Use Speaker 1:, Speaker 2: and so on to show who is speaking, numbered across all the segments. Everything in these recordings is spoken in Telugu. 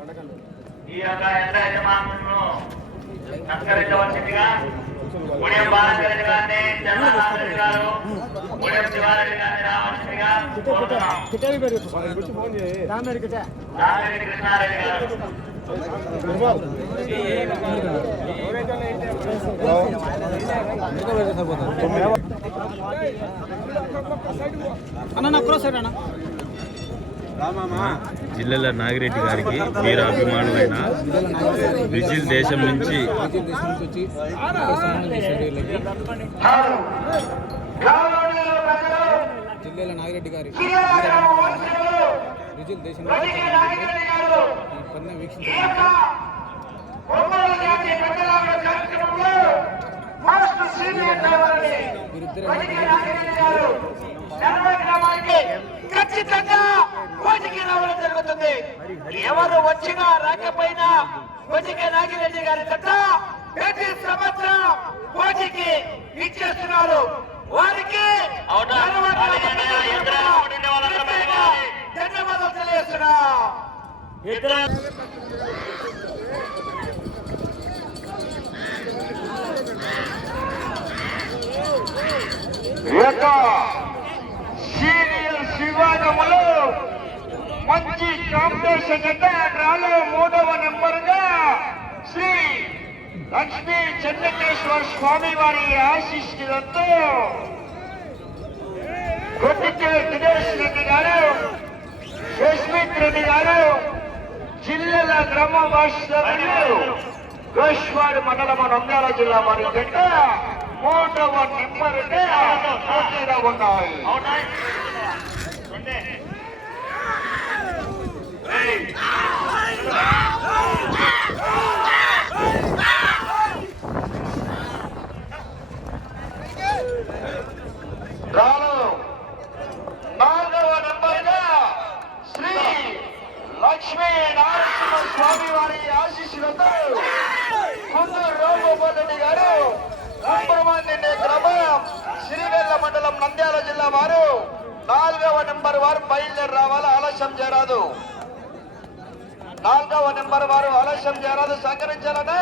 Speaker 1: ఈ యొక్క యంత్ర యజమానులను సంస్కరించవలసిందిగా ఉదయం బాలకరెడ్డి గారిని చంద్రబాబు గారు ఉదయం శివారెడ్డి గారిని రావాల్సిందిగా కోరుతున్నాం రామిరెడ్డి కృష్ణారెడ్డి గారు అన్న నా క్రోస్ అన్న.
Speaker 2: జిల్లెల నాగిరెడ్డి గారికి వీర అభిమానులైన బ్రెజిల్ దేశం నుంచి
Speaker 3: జిల్లాల నాగిరెడ్డి గారి బ్రెజిల్ దేశం ఈ పందెం వీక్షించారు
Speaker 1: ఖచ్చితంగా కోటికి రావడం జరుగుతుంది. ఎవరు వచ్చినా రాకపోయినా కోటికి నాగిరెడ్డి గారి జట్ట ప్రతి సంవత్సరం కోటికి ఇచ్చేస్తున్నారు. వారికి ధన్యవాదాలు తెలియజేస్తున్నా. యొక్క మంచి కాంపిటీషన్ డ్రాలో మూడవ నెంబర్గా శ్రీ లక్ష్మీ చంద్రకేశ్వర స్వామి వారి ఆశీస్సులతో కొట్టికే దినేష్ రెడ్డి గారు యశ్మిత్ రెడ్డి గారు జిల్లాల గ్రామ వాస్తవ్యులు గోష్వాడు మండలం నంద్యాల జిల్లా వారి జట్ట మూడవ నెంబర్గా పోటీలో ఉన్నాయి రాను నాలుగవ నెంబర్గా శ్రీ లక్ష్మీ నరసింహ స్వామి వారి ఆశీస్సులతో కుందూరు రామగోపాల్ గారు సుబ్రహ్మణ్య గ్రామం శ్రీవెల్ల మండలం నంద్యాల జిల్లా వారు నాలుగవ నెంబర్ వారు బయలుదేరి రావాలి. ఆలస్యం చేయరాదు. నాలుగవ నెంబర్ వారు ఆలస్యం చేయరాదు సహకరించాలనా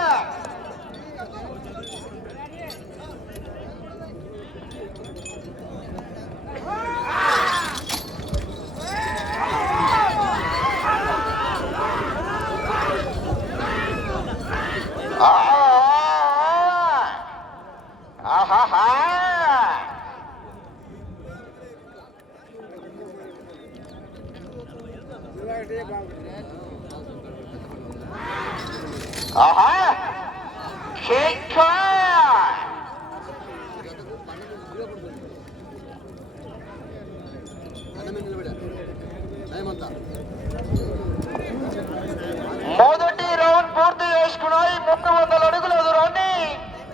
Speaker 1: మొదటి రౌండ్ పూర్తి చేసుకున్నాయి. మూడు వందల అడుగుల దూరాన్ని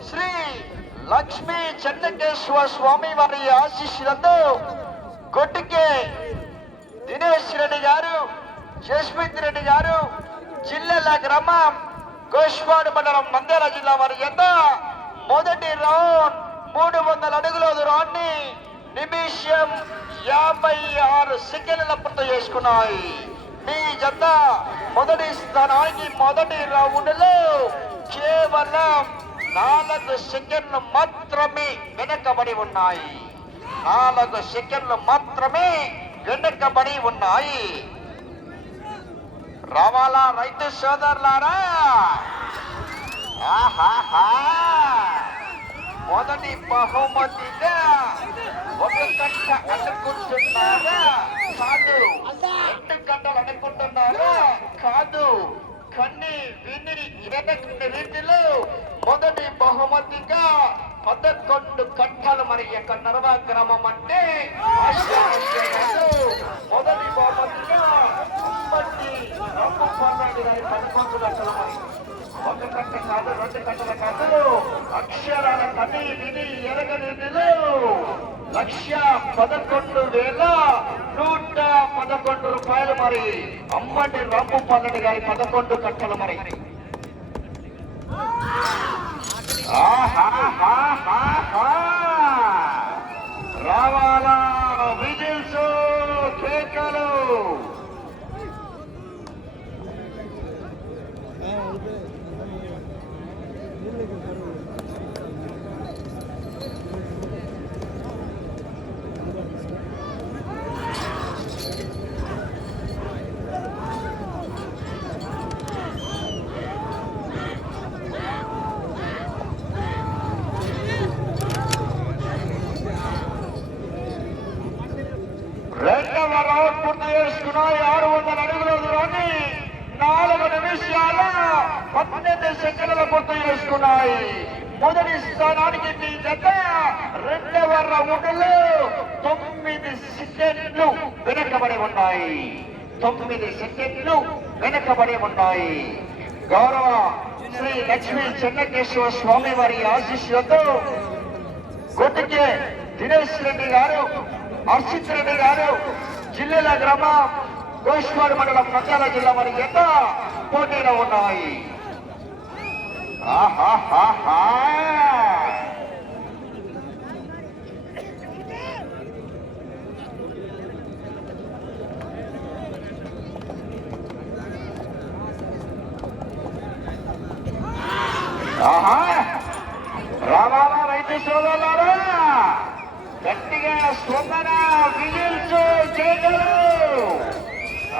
Speaker 1: శ్రీ లక్ష్మీ చెన్నకేశ్వర స్వామి వారి ఆశీస్సులతో కొట్టికే దినేష్ రెడ్డి గారు జస్మిత్ రెడ్డి గారు జిల్లెల గ్రామం గోష్వాడు మండలం మందేల జిల్లా వారి ఎంత మొదటి రౌండ్ మూడు వందల అడుగుల దూరాన్ని నిమిషం యాభై ఆరు సెకండ్ల పూర్తి చేసుకున్నాయి. మీ జత మొదటి స్థానానికి మొదటి రౌండ్లో కేవలం నాలుగు సెకండ్లు మాత్రమే వెనకబడి ఉన్నాయి నాలుగు సెకండ్లు మాత్రమే వెనకబడి ఉన్నాయి రావాలా రైతు సోదరులారా ఆహాహా మొదటి బహుమతిగా ఒక కట్ట అనుకుంటున్నారా కాదు రెండు అనుకుంటున్నారా కాదు కన్ని విని వెనక్కి వీటిలో మొదటి బహుమతిగా పదకొండు కట్టలు మరి యొక్క నర్వ గ్రామం అంటే మొదటి బహుమతిగా పదకొండు ఒక కట్ట కాదు రెండు కట్టల కాదు. అక్షరాల కని విని ఎరగనిదిలో లక్ష పదకొండు వేల నూట పదకొండు రూపాయలు మరి అమ్మటి రాంపు పన్నెండు గారి పదకొండు కట్టలు మరి ఆహాహాహాహా. రావాలా విజిల్స్ కేకలు రెండవ రౌండ్ పూర్తి చేసుకున్నాయి ఆరు వందల అడుగుల దూరాన్ని నాలుగు నిమిషాల పన్నెండు సెకండ్ల పూర్తి చేసుకున్నాయి మొదటి స్థానానికి మీ జత రెండవ రౌండ్లో తొమ్మిది సెకండ్లు వెనకబడి ఉన్నాయి. తొమ్మిది సెకండ్లు వెనకబడి ఉన్నాయి. గౌరవ శ్రీ లక్ష్మీ చెన్నకేశ్వర స్వామి వారి ఆశీస్సులతో కొట్టుకే దినేష్ రెడ్డి గారు హర్షిత్ రెడ్డి గారు జిల్లెల గ్రామం కోష్పాడు మండలం నంద్యాల జిల్లా వారి ఎంత పోటీలో ఉన్నాయి. ఆహా రామాల రైతు సోదరులారా గట్టిగా స్పందన విజిల్స్ చేయగలరు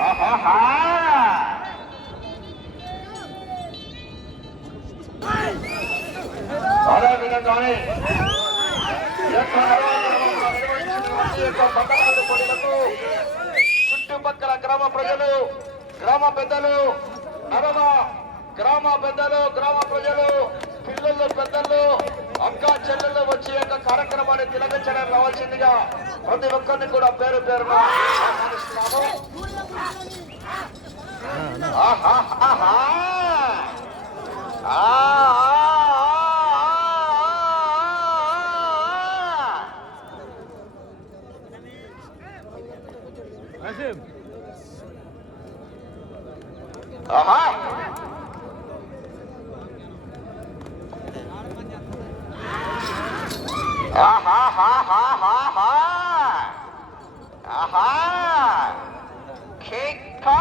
Speaker 1: ఆహాహా. అదే విధంగానే ఈ యొక్క నవరాత్రులను నిర్వహించినటువంటి ఈ యొక్క పట్టణాల పోటీలకు చుట్టుపక్కల గ్రామ ప్రజలు గ్రామ పెద్దలు నరమ గ్రామ పెద్దలు గ్రామ ప్రజలు పిల్లలు పెద్దలు అక్క చెల్లెలు వచ్చి యొక్క కార్యక్రమాన్ని తిలకించడానికి రావాల్సిందిగా ప్రతి ఒక్కరిని కూడా పేరు పేరు ఆహ్వానిస్తున్నాము ఆహాహాహా. ఆ, ఆ, ఆ, ఆ. ఆహా ఆహాహాహాహా. ఆహా కిక్కా.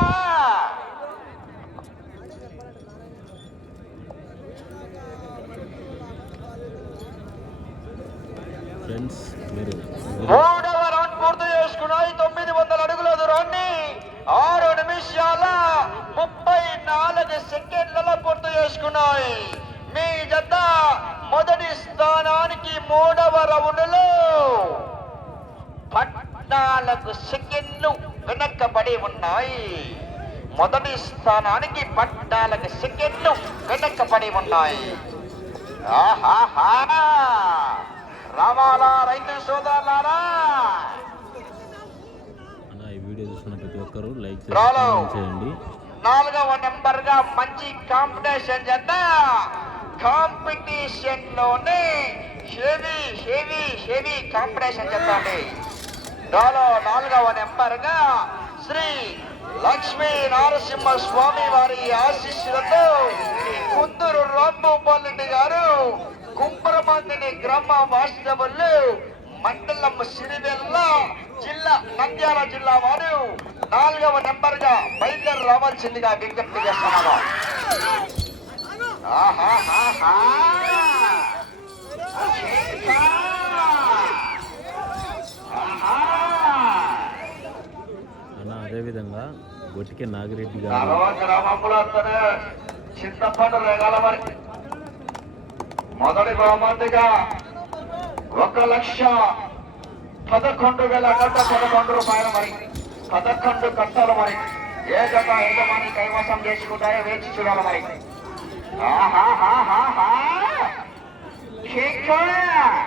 Speaker 2: ఫ్రెండ్స్ మీరు
Speaker 1: మూడవ రౌండ్ పూర్తి చేసుకున్నాయి తొమ్మిది వందల అడుగుల దూరాన్ని ఆరు నిమిషాల ముప్పై నాలుగు సెకండ్లలో పూర్తి చేసుకున్నాయి మీ జత మొదటి స్థానానికి మూడవ రౌండ్లో పద్నాలుగు సెకండ్లు వెనక్కబడి ఉన్నాయి. మొదటి స్థానానికి పద్నాలుగు సెకండ్లు వెనక్కబడి ఉన్నాయి. రావాలా రైతు సోదరులారా!
Speaker 2: వీడియో చూస్తున్న ప్రతి ఒక్కరూ లైక్ చేయండి.
Speaker 1: నాలుగవ నెంబర్గా మంచి కాంపిటీషన్ చేత కాంపిటీషన్లోనే హెవీ హెవీ హెవీ కాంపిటీషన్ చెప్పండి దాలో నాలుగవ నెంబర్గా శ్రీ లక్ష్మీ నరసింహ స్వామి వారి ఆశీస్సులతో కుందూరు రాంభూపాల్ రెడ్డి గారు కుంపరమందిని గ్రామ వాస్తవులు మండలం సిరివెల్ల జిల్లా నంద్యాల జిల్లా వారు నాలుగవ నెంబర్గా బయలుదేరి రావాల్సిందిగా విజ్ఞప్తి చేస్తున్నాను ఆహాహాహా. చేస్తా. ఆహా.
Speaker 2: అన్న అదేవిధంగా గొట్టికే నాగిరెడ్డి గారు
Speaker 1: చింతపండు రేగాల మరి మొదటి బహుమతిగా ఒక లక్ష పదకొండు వేల గంట పదకొండు రూపాయలు మరి. పదకొండు కట్టలు మరి. ఏ గత యజమాని కైవసం చేసుకుంటాయో వేచి చూడాలి మరి. ఆహాహాహాహా. కిక్కు.
Speaker 2: అన్న,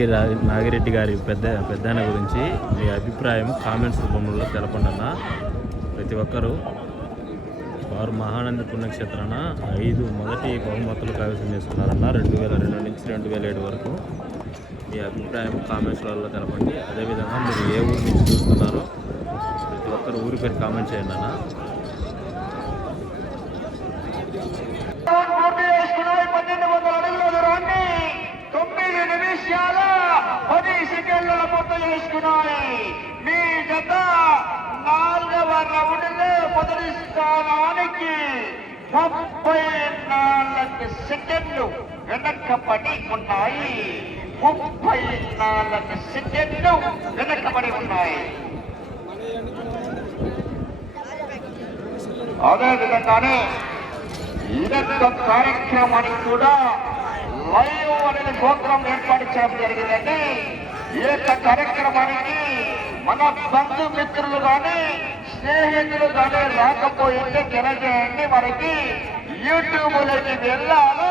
Speaker 2: గొట్టికే నాగిరెడ్డి గారి పెద్ద పెద్దన్న గురించి మీ అభిప్రాయం కామెంట్స్ రూపంలో తెలపండి ప్రతి ఒక్కరూ. వారు మహానంది పుణ్యక్షేత్రాన ఐదు మొదటి బహుమతులు కైవసం చేసుకున్నారన్న రెండు వేల రెండు నుంచి రెండు వేల ఏడు వరకు. మీ అభిప్రాయం కామెంట్స్లలో తెలపండి. అదేవిధంగా మీరు ఏ ఊరు నుంచి చూస్తున్నారో ప్రతి ఒక్కరు ఊరి పేరు కామెంట్ చేయండి అన్న
Speaker 1: వెనకబడి ఉన్నాయి. ముప్పై నాలుగు సెకండ్లు వెనకబడి ఉన్నాయి. అదే విధంగానే ఈ యొక్క కార్యక్రమానికి కూడా లైవ్ అనేది గోత్రం ఏర్పాటు చేయడం జరిగిందండి. ఈ యొక్క కార్యక్రమానికి మన బంధుమిత్రులు కానీ స్నేహితులు కానీ రాకపోయింటే తెలియజేయండి మనకి యూట్యూబ్లోకి వెళ్ళాలో.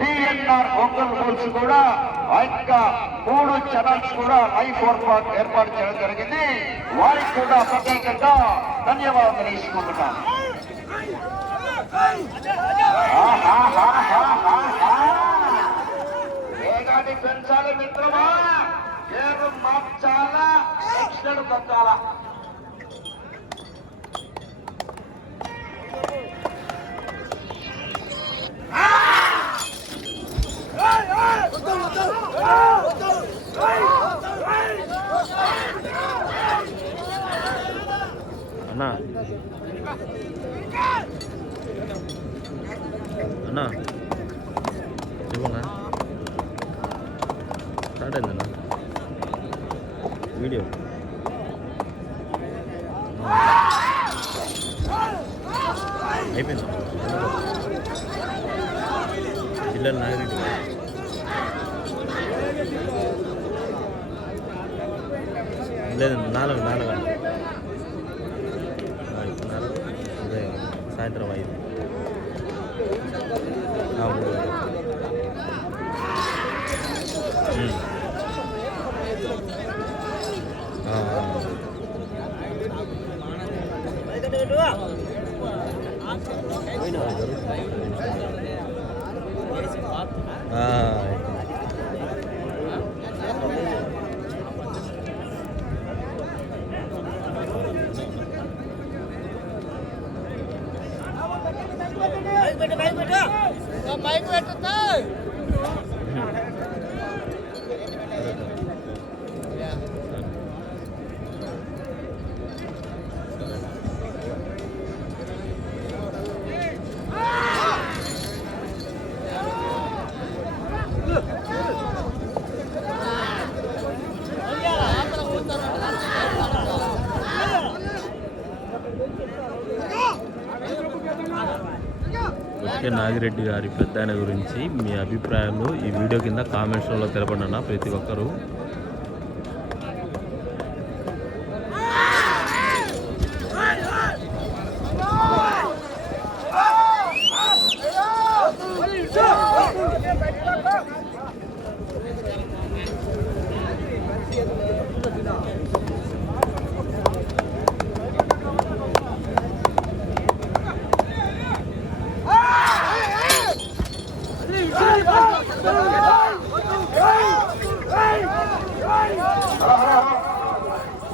Speaker 1: డిఎన్ఆర్ ఒంగోలు బుల్స్ కూడా ఆ యొక్క మూడు ఛానల్స్ కూడా లైవ్ ఏర్పాటు ఏర్పాటు చేయడం జరిగింది. వారికి కూడా ప్రత్యేకంగా ధన్యవాదాలు తెలుసుకుంటున్నాను వేగాన్ని పెంచాలి మిత్రమా. ఏరు మార్చాలా. ఎక్స్టెండ్ తగ్గాలా
Speaker 2: అన్నా. అన్నా. చెప్పన్నా స్టార్ట్ అయిందన్నా వీడియో. అయిపోయింది. పిల్లలు నాగరెడ్డి. లేదండి నాలుగు నాలుగు ఆ, ఇప్పుడు నాలుగు అదే సాయంత్రం ఐదు माइक बैठ माइक बैठ माइक बैठ రెడ్డి గారి పెద్ద ఆయన గురించి మీ అభిప్రాయాలు ఈ వీడియో కింద కామెంట్స్లో తెలపండి అన్న ప్రతి ఒక్కరూ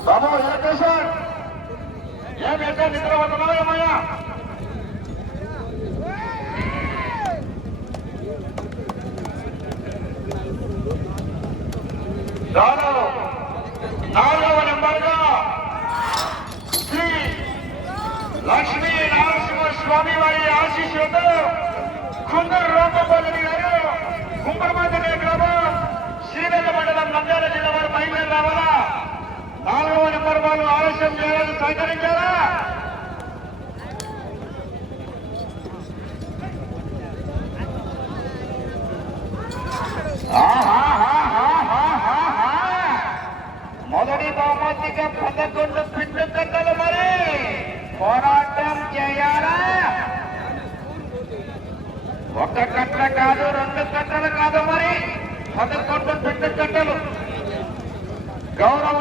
Speaker 1: బాబు వెంకటేశ్వర్ ఏం ఎక్కడ నిద్ర పడుతున్నావు ఏమయ్యా రాను నాలుగవ నెంబర్గా శ్రీ లక్ష్మీ నరసింహ స్వామి వారి ఆశీస్సులతో కుందరు రామగోపాలని గారు కుంభరమందనే గ్రామం శ్రీనగర్ మండలం నంద్యాల జిల్లా వారు బయలుదేరి రావాలా నాలుగవ నెంబర్ వాళ్ళు ఆలస్యం చేయాలని సహకరించారా మొదటి బహుమతిగా పదకొండు పిండు కట్టలు మరి. పోరాటం చేయాలా? ఒక కట్ట కాదు రెండు కట్టలు కాదు మరి. పదకొండు పిండు కట్టలు. గౌరవ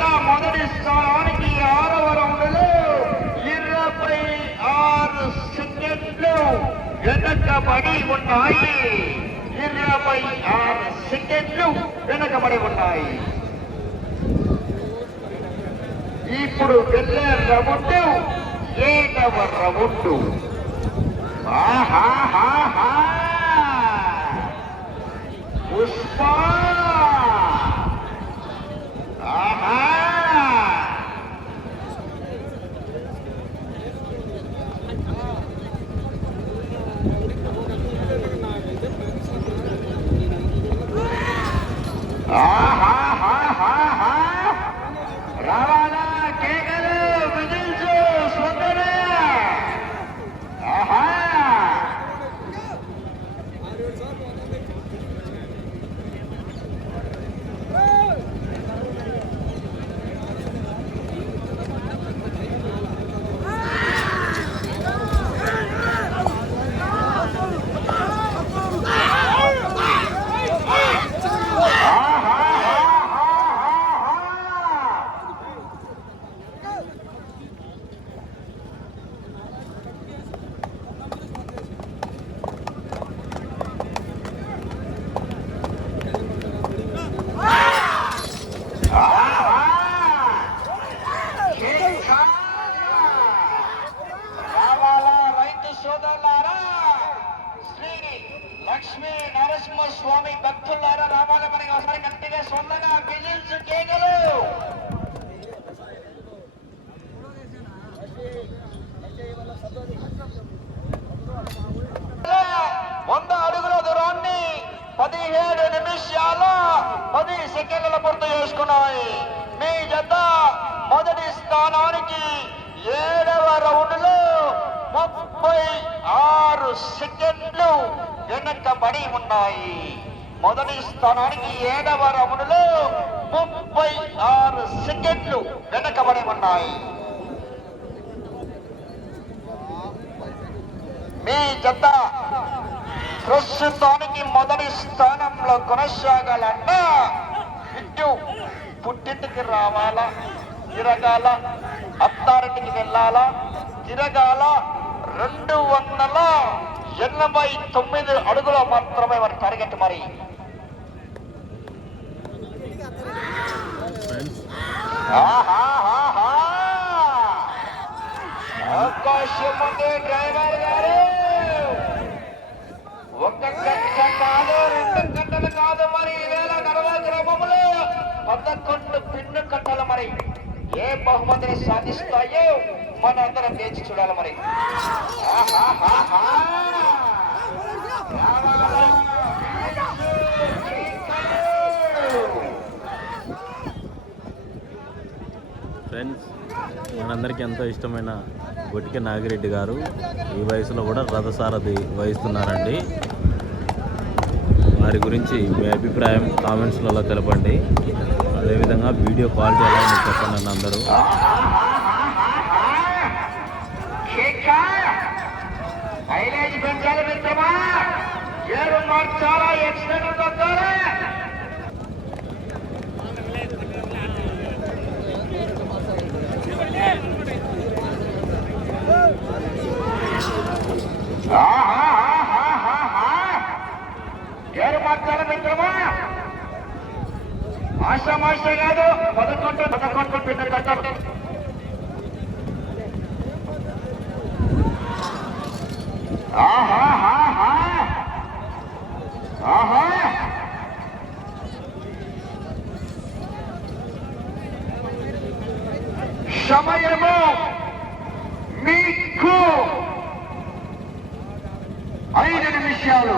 Speaker 1: మీ మొదటి స్థానానికి ఆరవ రౌండ్లో ఇరవై ఆరు సెకండ్లు వెనకబడి ఉన్నాయి. ఇరవై ఆరు సెకండ్లు వెనకబడి ఉన్నాయి. ఇప్పుడు వెళ్ళే రౌండ్ ఏడవ రౌండ్. ఆహాహాహా! పుష్పా ముప్పై ఆరు సెకండ్లు వెనకబడి ఉన్నాయి. మీ జత ప్రస్తుతానికి మొదటి స్థానంలో కొనసాగాలన్నా ఇటు పుట్టింటికి రావాలా తిరగాల అత్తారింటికి వెళ్ళాలా తిరగాల రెండు వందల ఎనభై తొమ్మిది అడుగుల మాత్రమే వారి టార్గెట్ మరి
Speaker 2: ఫ్రెండ్స్
Speaker 1: ఆహాహాహా. అవకాశం ఉంది డ్రైవర్ గారు ఒక గంట కాదు రెండు గంటలు కాదు మరి ఈవేళ నడవ గ్రామంలో పదకొండు పిన్ను కట్టలు మరి ఏ బహుమతిని సాధిస్తాయో మనందరం వేచి చూడాలి మరి ఆహా.
Speaker 2: ఫ్రెండ్స్ మనందరికీ ఎంతో ఇష్టమైన గొటిక నాగిరెడ్డి గారు. ఈ వయసులో కూడా రథసారథి వహిస్తున్నారండి. వారి గురించి మీ అభిప్రాయం కామెంట్స్లలో తెలపండి. అదేవిధంగా వీడియో క్వాలిటీ ఎలా ఉందో చెప్పండి అందరూ.
Speaker 1: మైలేజ్ పెంచాలి మిత్రమా? మార్చాలా తగ్గాలి గేరు మార్చాలి మిత్రమా మాస్టర్ కాదు పదకొండు పదకొండు పెద్ద కట్టరు ఆహాహాహా. ఆహా సమయము మీకు ఐదు నిమిషాలు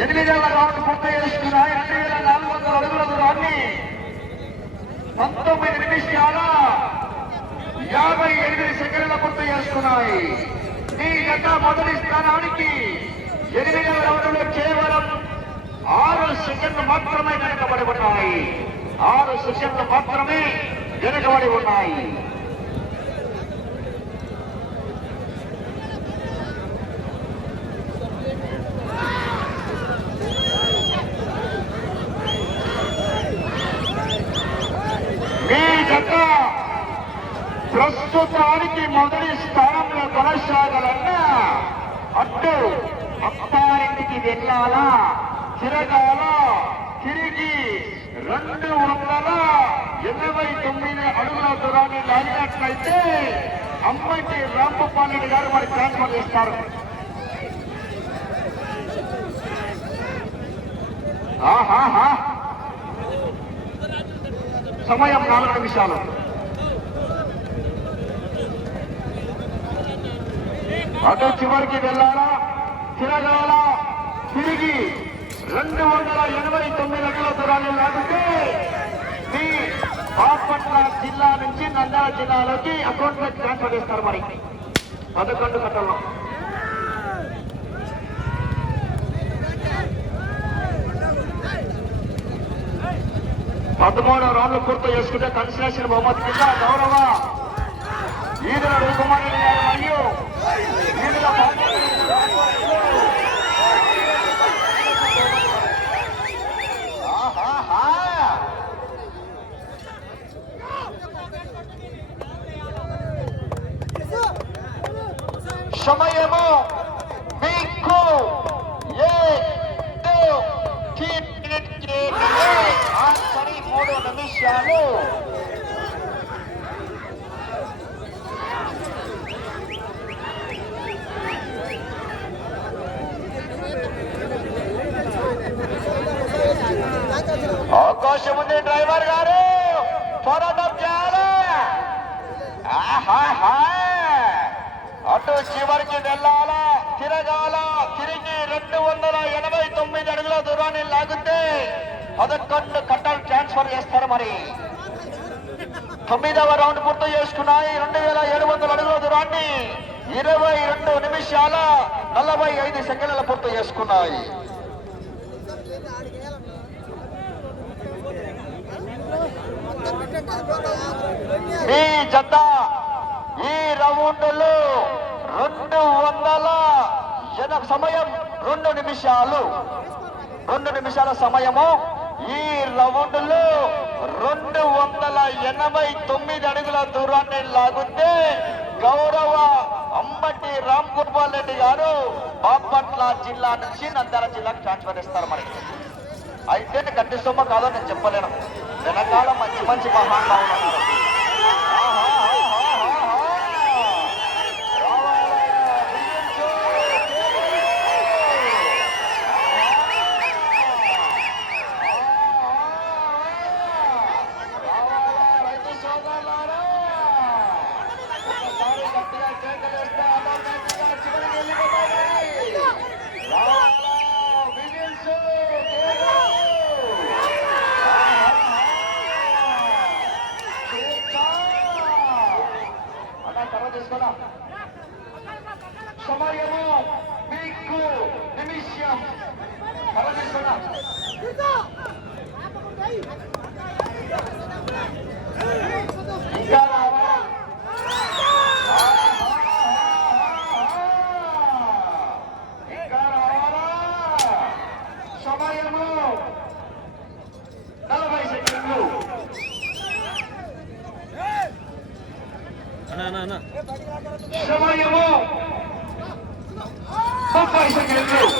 Speaker 1: ఎనిమిదవ రౌండ్ పూర్తి చేసుకున్నాయి రెండు వేల నాలుగు వందల అడుగుల దూరాన్ని పంతొమ్మిది నిమిషాల యాభై ఎనిమిది సెకండ్ల పూర్తి చేసుకున్నాయి ఈ గత మొదటి స్థానానికి ఎనిమిదవ రౌండ్లో కేవలం ఆరు సెకండ్లు మాత్రమే వెనుకబడి ఉన్నాయి. ఆరు సెకండ్లు మాత్రమే వెనుకబడి ఉన్నాయి. ప్రస్తుతానికి మొదటి స్థానంలో కొనసాగాలన్నా అటు అత్తారింటికి వెళ్ళాలా తిరగాలా నుంచి రెండు వందల ఇరవై తొమ్మిది అడుగుల దూరాన్ని లాగినట్లయితే అమ్మంటి రాంభూపాల్ గారు మరి ట్రాన్స్ఫర్ చేస్తారు. సమయం నాలుగు నిమిషాలు. అటు చివరికి వెళ్ళాలా? తిరగాల? తిరిగి రెండు వందల ఎనభై తొమ్మిది అడుగుల దూరాన్ని లాగితే మీ బాపట్ల జిల్లా నుంచి నంద్యాల జిల్లాలోకి అకౌంట్లో ట్రాన్స్ఫర్ చేస్తారు మరి. పదకొండు గంటల్లో పదమూడు రౌండ్లు పూర్తి చేసుకుంటే కన్సలేషన్ బహుమతి కింద గౌరవ ఈదుల రూపమాని మరియు ఈదుల సమయము మీకు ఏడు టీ- ఆఖరి మూడు నిమిషాలు అవకాశం ఉంది డ్రైవర్ గారు పోరాటం చేయాలి ఆహాహా. చివరికి వెళ్ళాలా? తిరగాల? తిరిగి రెండు వందల ఎనభై తొమ్మిది అడుగుల దూరాన్ని లాగితే పదకొండు కట్టాలు ట్రాన్స్ఫర్ చేస్తారు మరి. తొమ్మిదవ రౌండ్ పూర్తి చేసుకున్నాయి. రెండు వేల ఏడు వందల అడుగుల దూరాన్ని ఇరవై రెండు నిమిషాల నలభై ఐదు సెకండ్ల పూర్తి చేసుకున్నాయి. మీ జత ఈ రౌండ్లో రెండు వందల ఎన- సమయం రెండు నిమిషాలు. రెండు నిమిషాల సమయము. ఈ రౌండ్లో రెండు వందల ఎనభై తొమ్మిది అడుగుల దూరాన్ని లాగుతే గౌరవ అంబటి రామ్ గోపాల్ రెడ్డి గారు బాపట్ల జిల్లా నుంచి నంద్యాల జిల్లాకు ట్రాన్స్ఫర్ ఇస్తారు మరి అయితే గట్టి సొమ్మ కాదో నేను చెప్పలేను. వెనకాల మంచి మంచి మహానుభావులు సమయము నలభై సెకండ్లు